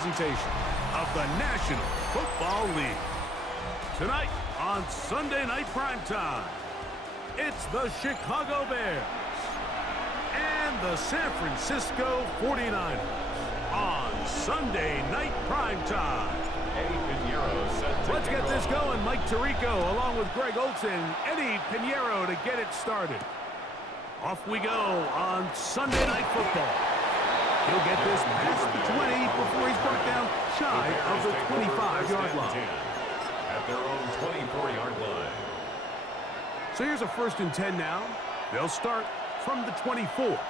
presentation of the National Football League. Tonight on Sunday Night Primetime, it's the Chicago Bears and the San Francisco 49ers on Sunday Night Primetime. Let's get this going. Mike Tirico along with Greg Olson, Eddie Pinheiro to get it started. Off we go on Sunday Night Football. He'll get this past the 20 before he's brought down shy of the 25-yard line. At their own 24-yard line. So here's a 1st and 10 now. They'll start from the 24.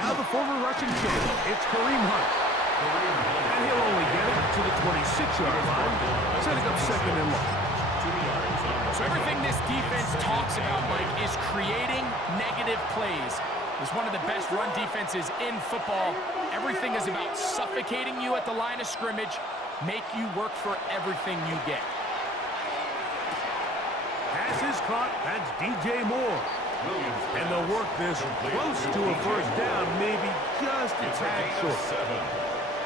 Now the former Russian champ, it's Kareem Hunt. And he'll only get it to the 26-yard line, setting up 2nd and long. So everything this defense talks about, Mike, is creating negative plays. It's one of the best run defenses in football. Everything is about suffocating you at the line of scrimmage, make you work for everything you get. Pass is caught. That's DJ Moore. And they'll work this close to a 1st down, maybe just a tad short.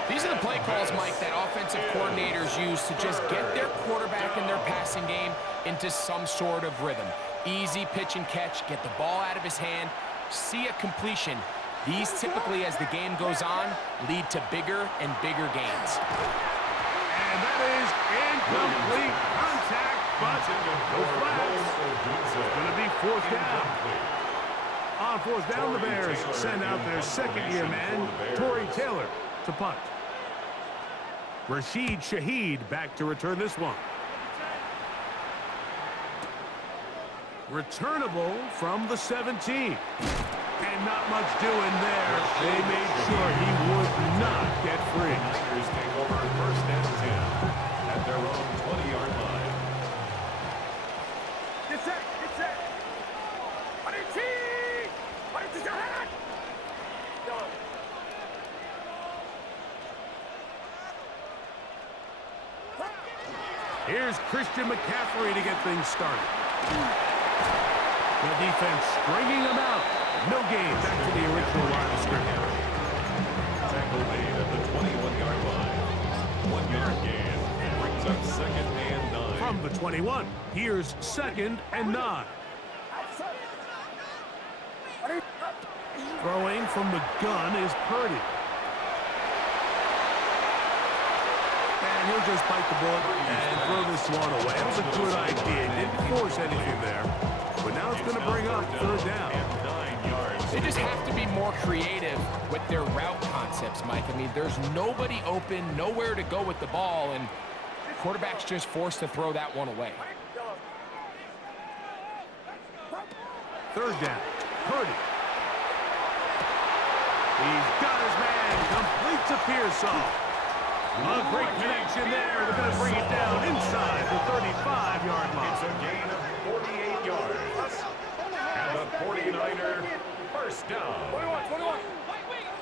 These are the play calls, Mike, that offensive coordinators use to just get their quarterback and their passing game into some sort of rhythm. Easy pitch and catch, get the ball out of his hand, see a completion. These typically, as the game goes on, lead to bigger and bigger gains. And that is incomplete contact, but no flags. It's going to be 4th down. On 4th down, the Bears send out their 2nd-year man, Torrey Taylor, to punt. Rashid Shaheed back to return this one. Returnable from the 17. And not much doing there. They made sure he would not get free. Niners take over 1st and 10 at their own 20-yard line. Get set! Get set! Here's Christian McCaffrey to get things started. The defense stringing him out. No gain. Back to the original line of scrimmage. Tackle made at the 21-yard line. 1-yard gain. Brings up 2nd and 9. From the 21, here's 2nd and 9. Throwing from the gun is Purdy. And he'll just bite the bullet and throw this one away. That was a good idea. Didn't force anything there. But now it's going to bring up 3rd down. They just have to be more creative with their route concepts, Mike. I mean, there's nobody open, nowhere to go with the ball, and the quarterback's just forced to throw that one away. 3rd down. Purdy. He's got his man. Complete to Pearsall. A great connection there. They're going to bring it down inside the 35-yard line. It's a gain of 48 yards. And the 49er 1st down.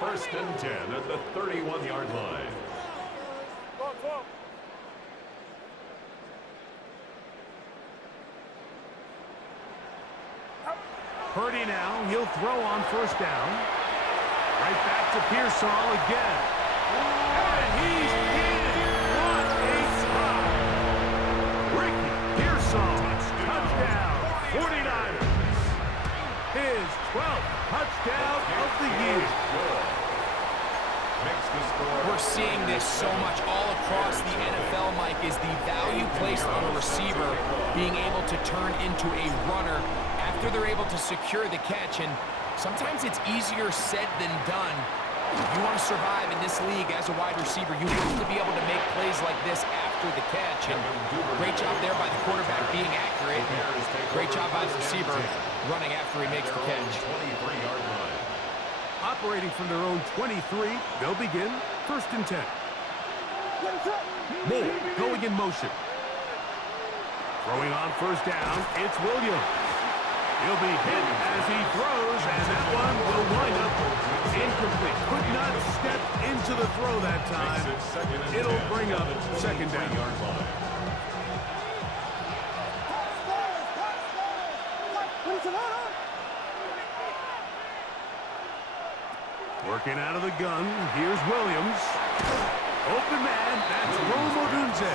1st and 10 at the 31-yard line. Purdy now. He'll throw on 1st down. Right back to Pearsall again. And he's in. What a spot. Ricky Pearsall. Touchdown. 49ers. His 12th touchdown of the year. We're seeing this so much all across the NFL, Mike, is the value placed on a receiver being able to turn into a runner after they're able to secure the catch. And sometimes it's easier said than done. If you want to survive in this league as a wide receiver, you have to be able to make plays like this after the catch. And great job there by the quarterback being accurate. Great job by the receiver running after he makes the catch. Operating from their own 23, they'll begin 1st and 10. Moore going in motion. Throwing on 1st down, it's Williams. He'll be hit as he throws, and that one will wind up incomplete. Could not step into the throw that time. It'll bring up 2nd down. Working out of the gun, here's Williams. Open man, that's Romo Dunze.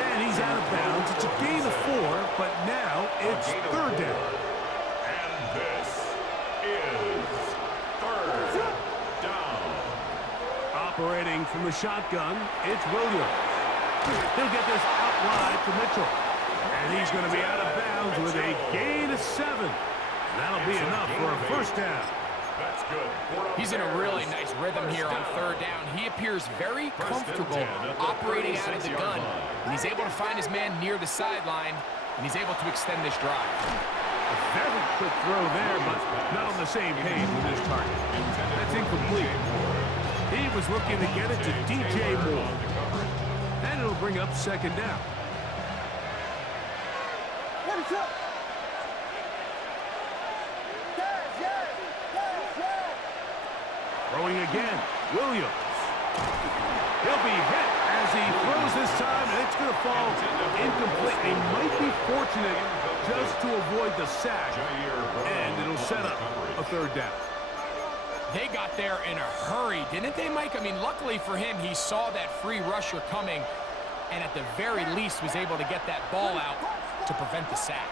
And he's out of bounds. It's a gain of 4, but now it's third down. And this is third down. Operating from the shotgun, it's Williams. He'll get this out wide to Mitchell. And he's going to be out of bounds with a gain of 7. And that'll be enough for a first down. That's good. He's in a really nice rhythm here on third down. He appears very comfortable operating out of the gun. And he's able to find his man near the sideline, and he's able to extend this drive. A very quick throw there, but not on the same page with his target. That's incomplete. He was looking to get it to DJ Moore. And it'll bring up second down. Throwing again, Williams. He'll be hit as he throws this time, and it's going to fall incomplete. They might be fortunate just to avoid the sack, and it'll set up a third down. They got there in a hurry, didn't they, Mike? I mean, luckily for him, he saw that free rusher coming, and at the very least was able to get that ball out to prevent the sack.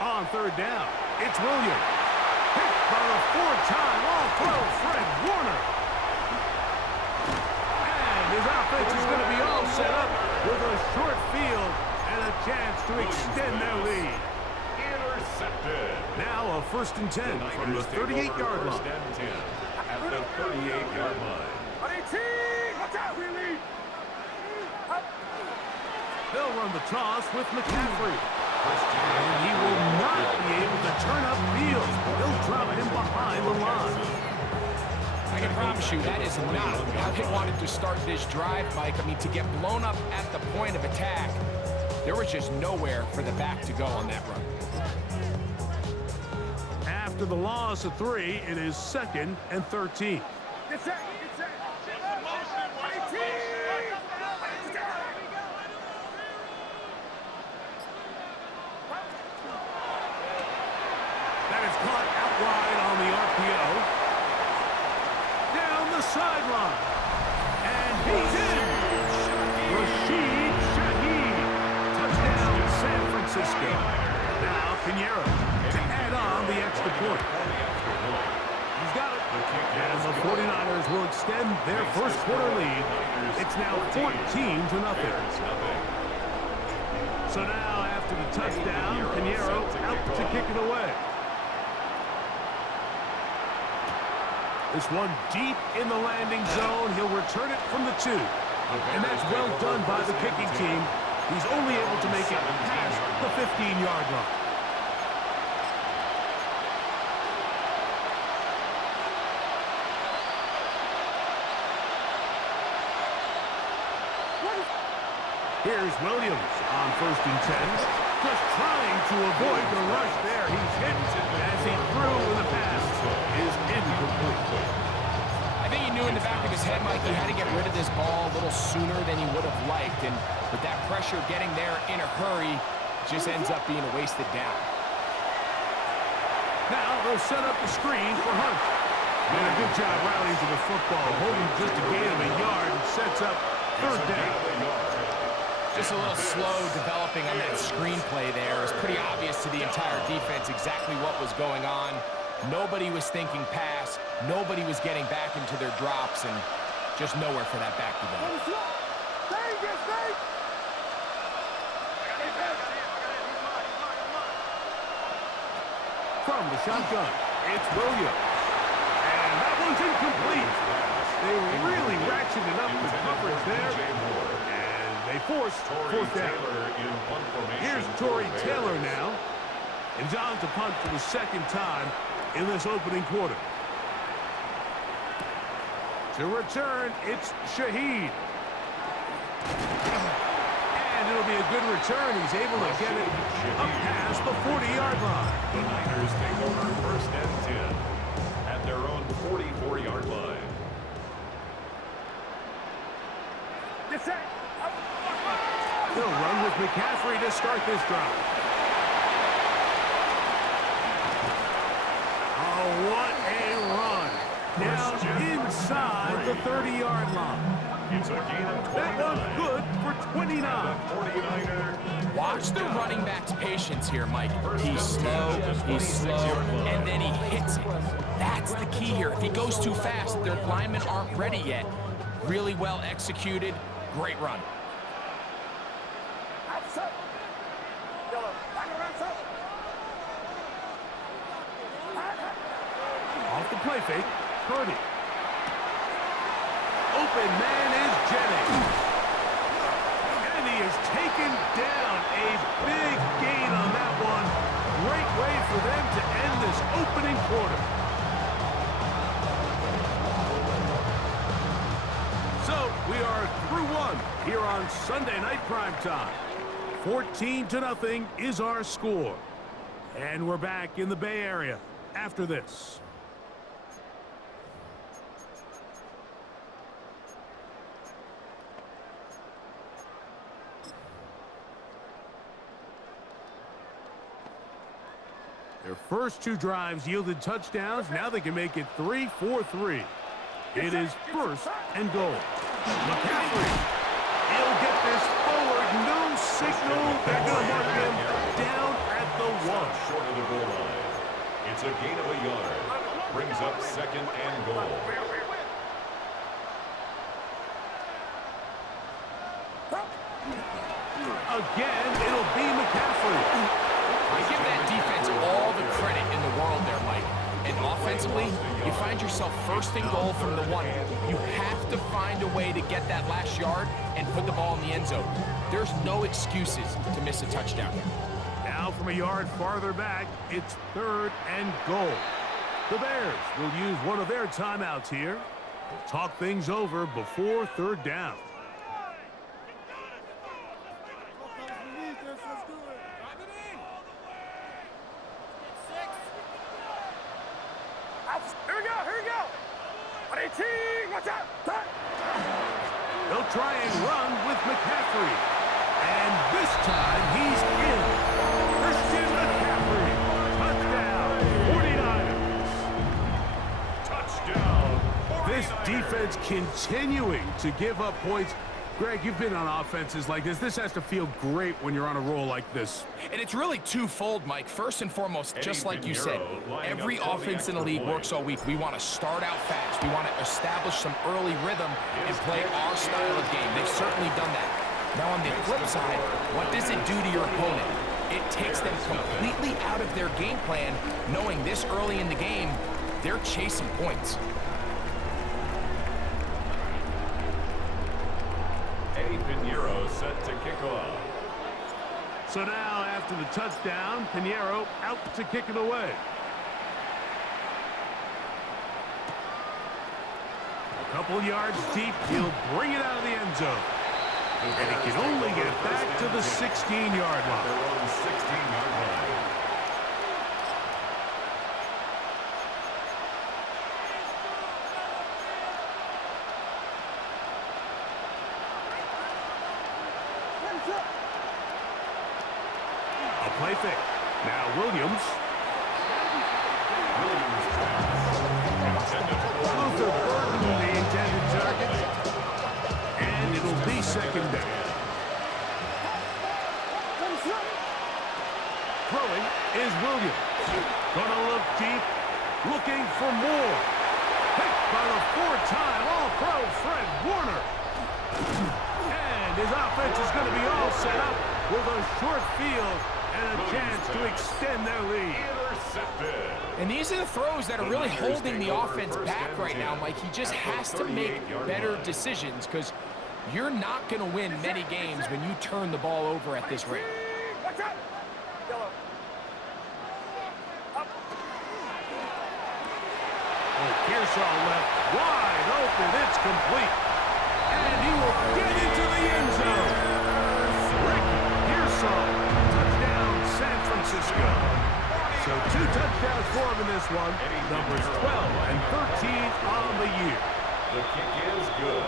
On third down, it's Williams. Hit by the 4-time All-Pro Fred Warner. And his offense is going to be all set up with a short field and a chance to extend their lead. Intercepted. Now a 1st and 10 from the 38-yard line. First and 10 at the 38-yard line. They'll run the toss with McCaffrey. And he will not be able to turn up field. They'll drop him behind the line. I can promise you that is not how they wanted to start this drive, Mike. I mean, to get blown up at the point of attack, there was just nowhere for the back to go on that run. After the loss of 3, it is 2nd and 13. That is caught out wide on the RPO. Down the sideline. And he's in. Rashid Shaheed. Touchdown, San Francisco. Now Pinheiro to add on the extra point. He's got it. And the 49ers will extend their first quarter lead. It's now 14-0. So now after the touchdown, Pinheiro out to kick it away. This one deep in the landing zone. He'll return it from the 2. And that's well done by the kicking team. He's only able to make it past the 15-yard line. Here's Williams on 1st and 10. Just trying to avoid the rush there. He's hit as he threw, and the pass is incomplete. I think he knew in the back of his head, Mike, he had to get rid of this ball a little sooner than he would have liked. And with that pressure getting there in a hurry, just ends up being a wasted down. Now they'll set up the screen for Hunt. Did a good job rallying to the football, holding just a gain of a yard, and sets up third down. Just a little slow developing on that screenplay there. It's pretty obvious to the entire defense exactly what was going on. Nobody was thinking pass. Nobody was getting back into their drops, and just nowhere for that back to go. From the shotgun, it's Williams. And that one's incomplete. They really ratcheted up the coverage there. They forced fourth down. Here's Torrey Taylor now. And John to punt for the 2nd time in this opening quarter. To return, it's Shaheed. And it'll be a good return. He's able to get it up past the 40-yard line. The Niners take over 1st and 10 at their own 44-yard line. They'll run with McCaffrey to start this drive. Oh, what a run. Down inside the 30-yard line. It's a gain of 29. That one's good for 29. 49er. Watch the running back's patience here, Mike. He's slow, and then he hits it. That's the key here. If he goes too fast, their linemen aren't ready yet. Really well executed. Great run. Off the play fake, Purdy. Open man is Jennings. And he is taken down. A big gain on that one. Great way for them to end this opening quarter. So we are through one here on Sunday Night Primetime. 14-0 is our score. And we're back in the Bay Area after this. Their first two drives yielded touchdowns. Now they can make it 3-4-3. It is first and goal. McCaffrey. He'll get this forward. No signal. They're going to mark him down at the 1. Short of the goal line. It's a gain of a yard. Brings up second and goal. Again, it'll be McCaffrey. I give that defense all the credit in the world there, Mike. And offensively, you find yourself first and goal from the 1. You have to find a way to get that last yard and put the ball in the end zone. There's no excuses to miss a touchdown. Now from a yard farther back, it's third and goal. The Bears will use one of their timeouts here. They'll talk things over before third down. They'll try and run with McCaffrey. And this time he's in. Christian McCaffrey. Touchdown, 49ers. Touchdown. This defense continuing to give up points. Greg, you've been on offenses like this. This has to feel great when you're on a roll like this. And it's really twofold, Mike. First and foremost, just like you said, every offense in the league works all week. We want to start out fast. We want to establish some early rhythm and play our style of game. They've certainly done that. Now on the flip side, what does it do to your opponent? It takes them completely out of their game plan, knowing this early in the game, they're chasing points. Pinheiro set to kick off. So now after the touchdown, Pinheiro out to kick it away. A couple yards deep, he'll bring it out of the end zone. And he can only get back to the 16-yard line. Their own 16-yard line. Play fake. Now Williams. Luther Burton, the intended target. And it'll be second down. Throwing is Williams. Gonna look deep. Looking for more. Picked by the 4-time All-Pro Fred Warner. And his offense is going to be all set up with a short field and a chance to extend their lead. And these are the throws that are really holding the offense back right now, Mike. He just has to make better decisions because you're not going to win many games when you turn the ball over at this rate. Pearsall left wide open. It's complete. And he will get into the end zone. Rick Pearsall. Touchdown, San Francisco. So 2 touchdowns for him in this one. Numbers 12 and 13 on the year. The kick is good.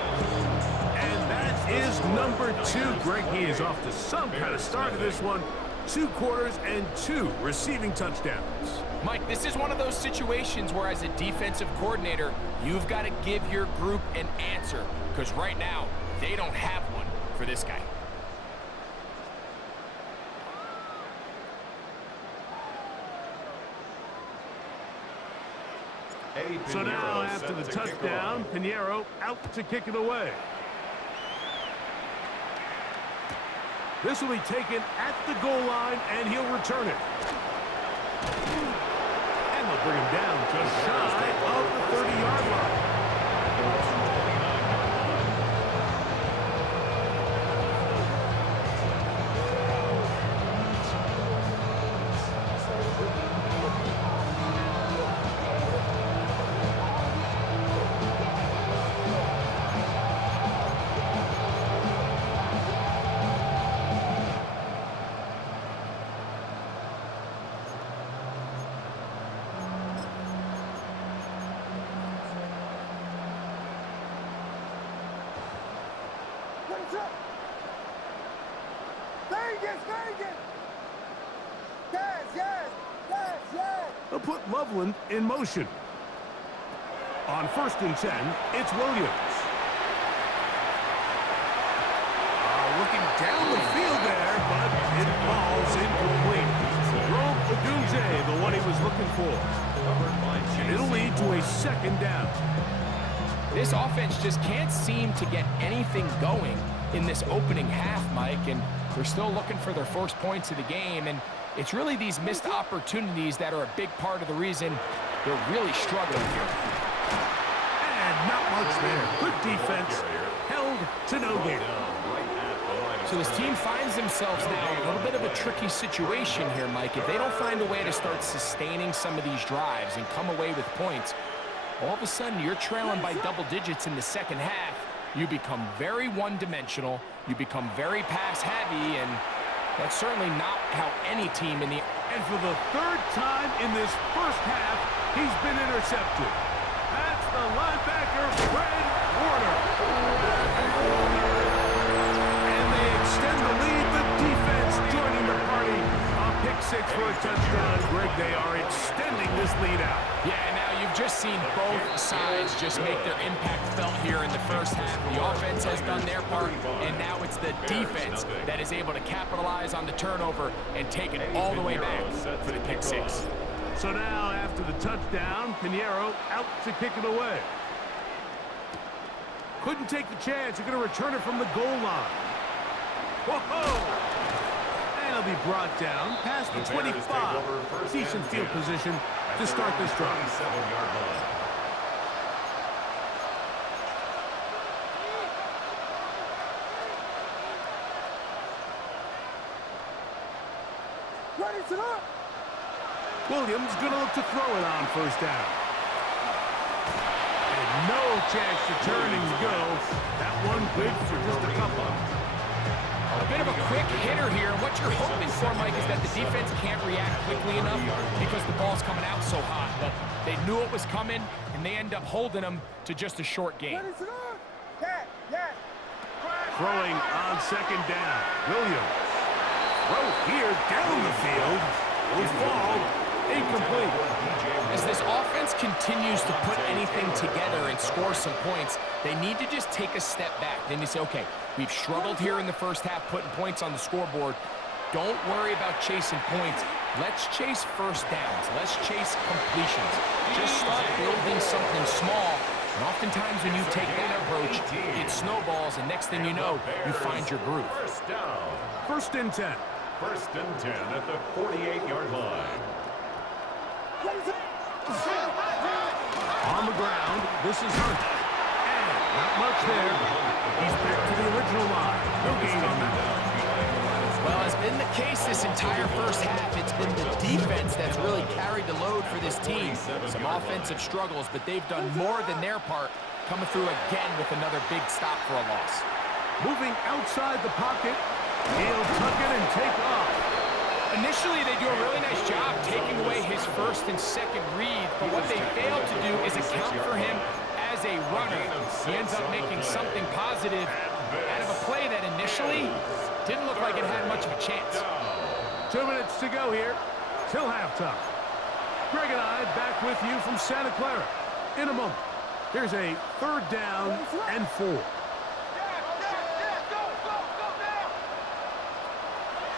And that is number 2. Greg, he is off to some kind of start of this one. 2 quarters and 2 receiving touchdowns. Mike, this is one of those situations where as a defensive coordinator, you've got to give your group an answer, because right now, they don't have one for this guy. So now, after the touchdown, Pinheiro out to kick it away. This will be taken at the goal line, and he'll return it. And they'll bring him down just shy of the 30-yard line. They'll put Loveland in motion. On 1st and 10, it's Williams. Looking down the field there, but it falls incomplete. Rome Odunze, the one he was looking for. And it'll lead to a 2nd down. This offense just can't seem to get anything going in this opening half, Mike, and they're still looking for their first points of the game, and it's really these missed opportunities that are a big part of the reason they're really struggling here. And not much there. Good defense, held to no gain. So this team finds themselves now in a little bit of a tricky situation here, Mike. If they don't find a way to start sustaining some of these drives and come away with points, all of a sudden you're trailing by double digits in the second half. You become very one-dimensional, you become very pass-heavy, and that's certainly not how any team in the... And for the 3rd time in this first half, he's been intercepted. That's the linebacker, Fred Warner. And they extend the lead. The defense joining the party. A pick 6 for a touchdown. Greg, they are extending this lead out. Yeah, and now you've just seen both sides just make their impact felt here in the first half. The offense has done their part, and now it's the defense that is able to capitalize on the turnover and take it all the way back for the pick 6. So now, after the touchdown, Pinheiro out to kick it away. Couldn't take the chance. You're going to return it from the goal line. Whoa! And he'll be brought down past the 25. Decent field position to start this drive. Williams going to look to throw it on 1st down. And no chance to turn and go. That one good for just a couple. A bit of a quick hitter here. What you're hoping for, Mike, is that the defense can't react quickly enough because the ball's coming out so hot. But they knew it was coming, and they end up holding them to just a short gain. Throwing on 2nd down. Williams. Throw here down the field. Will fall. Incomplete. As this offense continues to put anything together and score some points, they need to just take a step back. Then you say, okay, we've struggled here in the first half putting points on the scoreboard. Don't worry about chasing points. Let's chase first downs. Let's chase completions. Just start building something small. And oftentimes when you take that approach, it snowballs, and next thing you know, you find your groove. 1st and 10. 1st and 10 at the 48-yard line. On the ground, this is Hunt. And not much there. He's back to the original line. No gain on that. Well, as been the case this entire first half, it's been the defense that's really carried the load for this team. Some offensive struggles, but they've done more than their part, coming through again with another big stop for a loss. Moving outside the pocket, he'll tuck it and take off. Initially, they do a really nice job taking away his 1st and 2nd read, but what they fail to do is account for him as a runner. He ends up making something positive out of a play that initially didn't look like it had much of a chance. 2 minutes to go here till halftime. Greg and I back with you from Santa Clara in a moment. Here's a 3rd down and 4.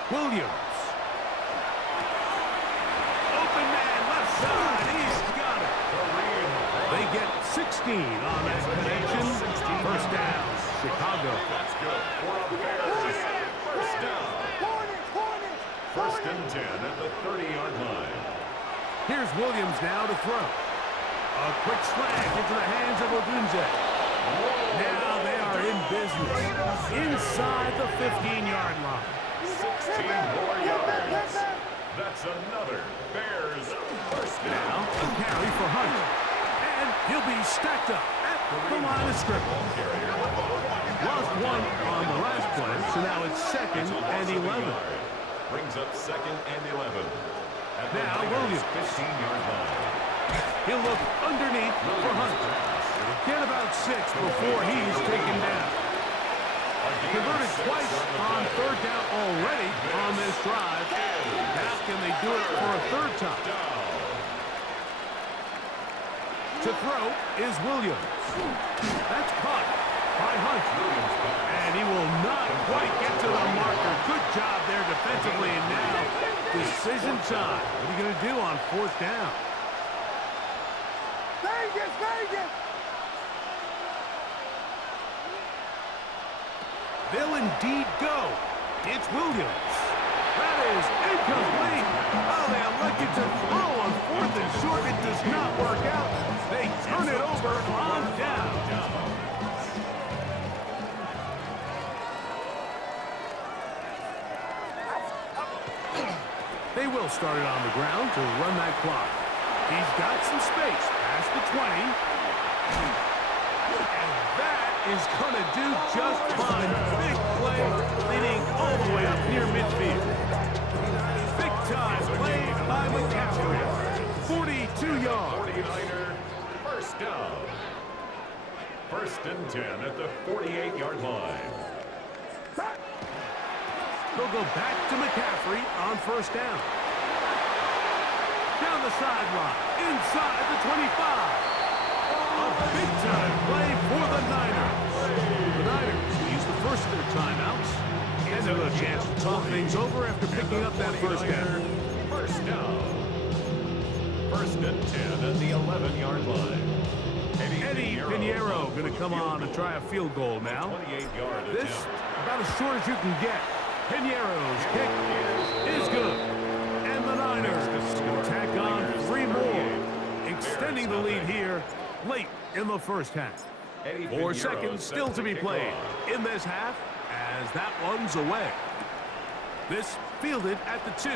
Williams. Open man, left side. He's got it. They get 16 on that connection. 1st down, Chicago. That's good. For the Bears. 1st down. 1st and 10 at the 30-yard line. Here's Williams now to throw. A quick slant into the hands of Odunze. Now they are in business inside the 15-yard line. 16 more yards. That's another Bears 1st down. Now a carry for Hunt. And he'll be stacked up at the line of scrimmage. Lost 1 on the last play, so now it's 2nd and 11. Brings up 2nd and 11. At the Now Williams. 15-yard line. He'll look underneath for Hunt. Get about 6 before he's taken down. Converted twice on 3rd down already on this drive. Now can they do it for a 3rd time? To throw is Williams. That's caught by Hunt. And he will not quite get to the marker. Good job there defensively. And now decision time. What are you going to do on 4th down? Vegas! They'll indeed go. It's Williams. That is incomplete. Oh, they elected to throw on 4th and short. It does not work out. They turn it over on down. They will start it on the ground to run that clock. He's got some space past the 20. And that is going to do just fine. Big play leading all the way up near midfield. Big time play by McCaffrey. 42 yards. 49er, 1st down. 1st and 10 at the 48-yard line. They'll go back to McCaffrey on 1st down. Down the sideline, inside the 25. A big-time play for the Niners. The Niners use the first of their timeouts. And they'll have a chance to talk things over after picking up that 1st down. 1st down. 1st and 10 at the 11-yard line. Eddie Pinheiro going to come on to try a field goal now. 28-yard attempt. This about as short as you can get. Pinheiro's kick is good. And the Niners will tack on 3 more, extending the lead here late in the 1st half. 4 seconds still to be played in this half as that one's away. This fielded at the 2.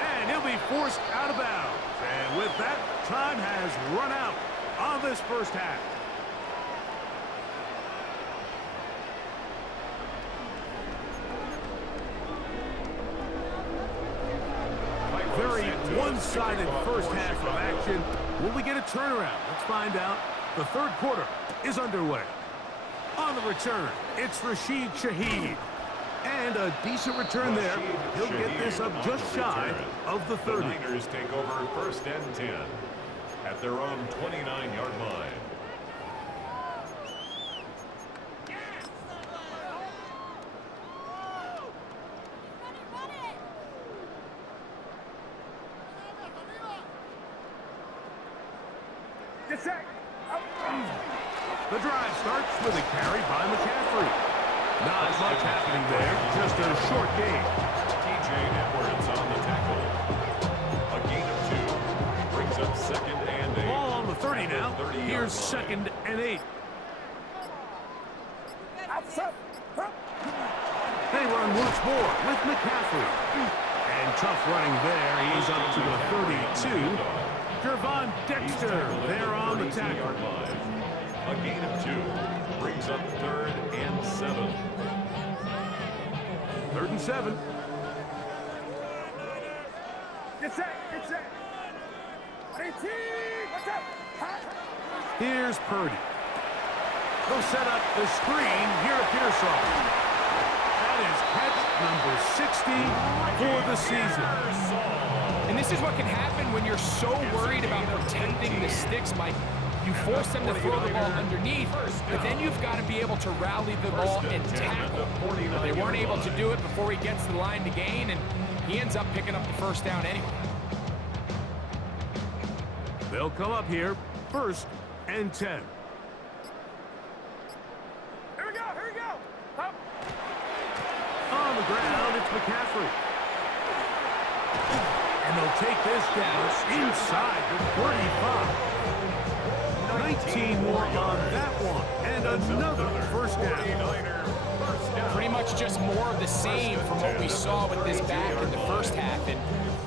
And he'll be forced out of bounds. And with that, time has run out on this 1st half. Very one-sided 1st half of action. Will we get a turnaround? Let's find out. The 3rd quarter is underway. On the return, it's Rashid Shaheed. And a decent return there. He'll get this up just shy of the 30. The Niners take over 1st and 10 at their own 29-yard line. The drive starts with a carry by McCaffrey. Not much happening there, just a short gain. T.J. Edwards on the tackle. A gain of 2. Brings up 2nd and 8. Ball on the 30 now. Here's 2nd and 8. They run once more with McCaffrey. And tough running there. He's up to the 32. Gervon Dexter there on the tackle. A gain of 2. Brings up 3rd and 7. 3rd and 7. Here's Purdy. They'll set up the screen here at Pearsall. That is catch number 60 for the season. And this is what can happen when you're so worried about protecting the sticks, Mike. You force them to throw the ball underneath, but then you've got to be able to rally the ball and tackle. But they weren't able to do it before he gets to the line to gain, and he ends up picking up the first down anyway. They'll come up here, 1st and 10. Here we go. Up. On the ground, it's McCaffrey. And they'll take this down inside the 35. 19 more on that one, and another first down. Pretty much just more of the same from what we saw with this back in the first half, and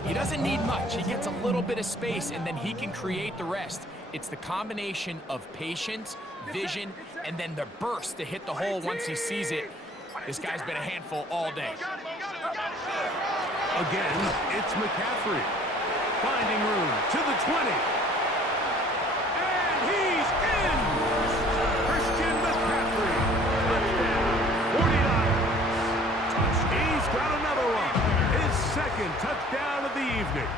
he doesn't need much. He gets a little bit of space, and then he can create the rest. It's the combination of patience, vision, and then the burst to hit the hole once he sees it. This guy's been a handful all day. Again, it's McCaffrey. Finding room to the 20. And he's in! Christian McCaffrey. Touchdown, 49. He's got another one. His second touchdown of the evening.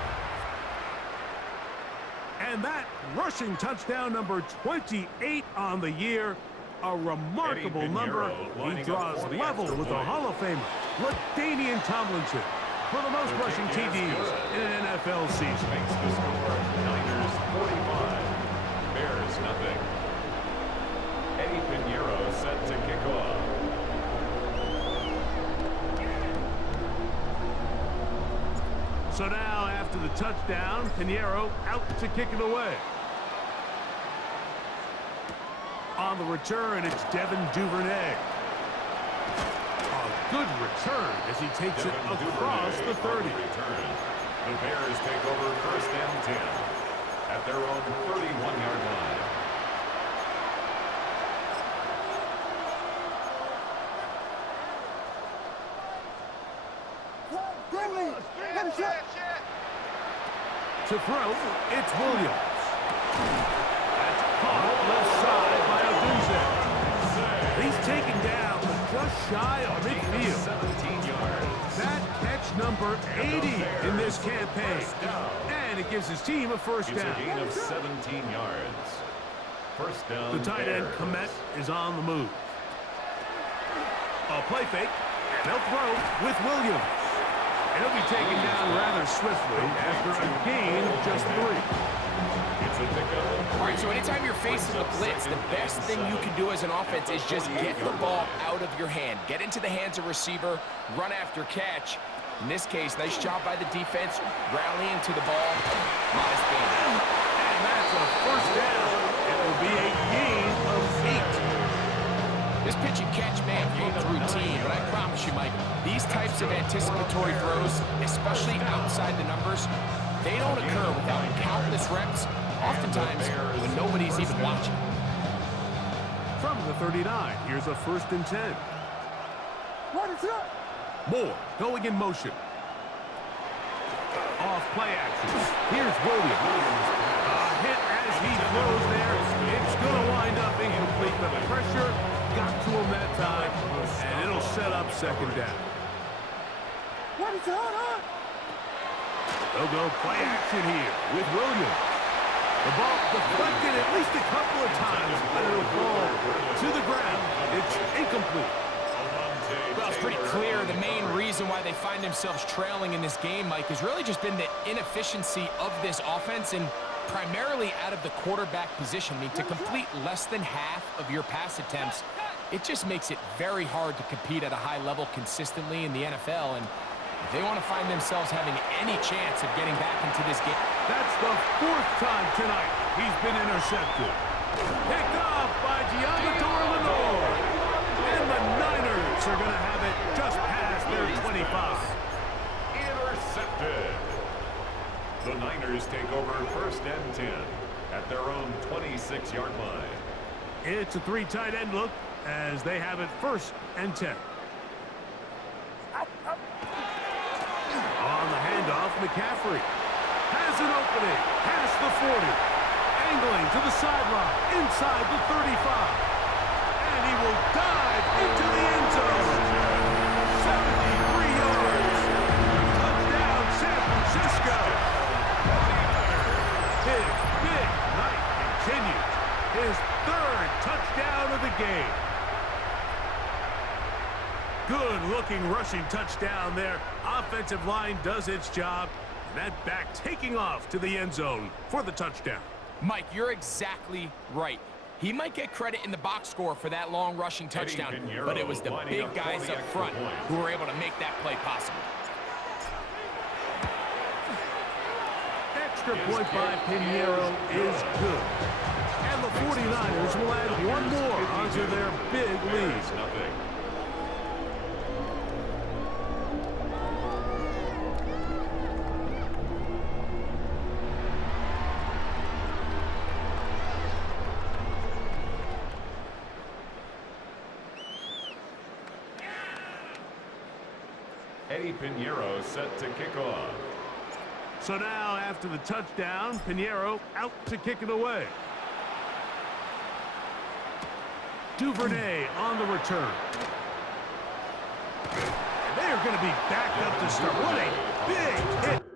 And that rushing touchdown number 28 on the year. A remarkable number. He draws level with the Hall of Famer, LaDainian Tomlinson, for the most rushing TDs in an NFL season. Makes the score Niners 45, Bears nothing. Eddie Pinheiro set to kick off. So now, after the touchdown, Pinheiro out to kick it away. On the return, it's Devin Duvernay. A good return as he takes it across the 30. The Bears take over 1st and 10 at their own 31-yard line. To throw, it's Williams. That's caught left side by Odunze. He's taken down just shy of midfield. 17 yards. That catch number 80 in this campaign. And it gives his team a first It's a down. gain of 17 yards. First down. The tight end, Bears. Komet, is on the move. A play fake, and they'll throw with Williams. And he'll be taken down rather swiftly after a gain of just 3. It's a pickup. All right, so anytime you're facing the blitz, the best thing you can do as an offense is just get the ball out of your hand. Get into the hands of receiver, run after catch. In this case, nice job by the defense, rallying to the ball. Modest gain. And that's a first down. It will be a gain of 8. This pitch and catch may have looked routine, but I promise you, Mike, these types of anticipatory throws, especially outside the numbers, they don't occur without countless reps, oftentimes when nobody's even watching. From the 39, here's a 1st and 10. Moore going in motion. Off play action. Here's Williams. A hit as he throws there. It's going to wind up incomplete. The pressure got to him that time, and it'll set up 2nd down. They'll go play action here with Williams. The ball deflected at least a couple of times, but it'll fall to the ground. It's incomplete. Well, it's pretty clear the main reason why they find themselves trailing in this game, Mike, has really just been the inefficiency of this offense and primarily out of the quarterback position. I mean, to complete less than half of your pass attempts, it just makes it very hard to compete at a high level consistently in the NFL. And if they want to find themselves having any chance of getting back into this game. That's the 4th time tonight he's been intercepted. Picked off by Diamador Lenore. And the Niners are going to have it just past their 25. Intercepted. The Niners take over 1st and 10 at their own 26-yard line. It's a 3 tight end look as they have it 1st and 10. On the handoff, McCaffrey has an opening past the 40. Angling to the sideline, inside the 35. And he will dive into the end zone. third touchdown of the game. Good-looking rushing touchdown there. Offensive line does its job. That back taking off to the end zone for the touchdown. Mike, you're exactly right. He might get credit in the box score for that long rushing touchdown, but it was the big guys up front who were able to make that play possible. Extra point by Pinheiro is good. And the 49ers will add one more onto their big lead. Eddie Pinheiro set to kick off. So now, after the touchdown, Pinheiro out to kick it away. Duvernay on the return. And they are going to be backed up to start. What a big hit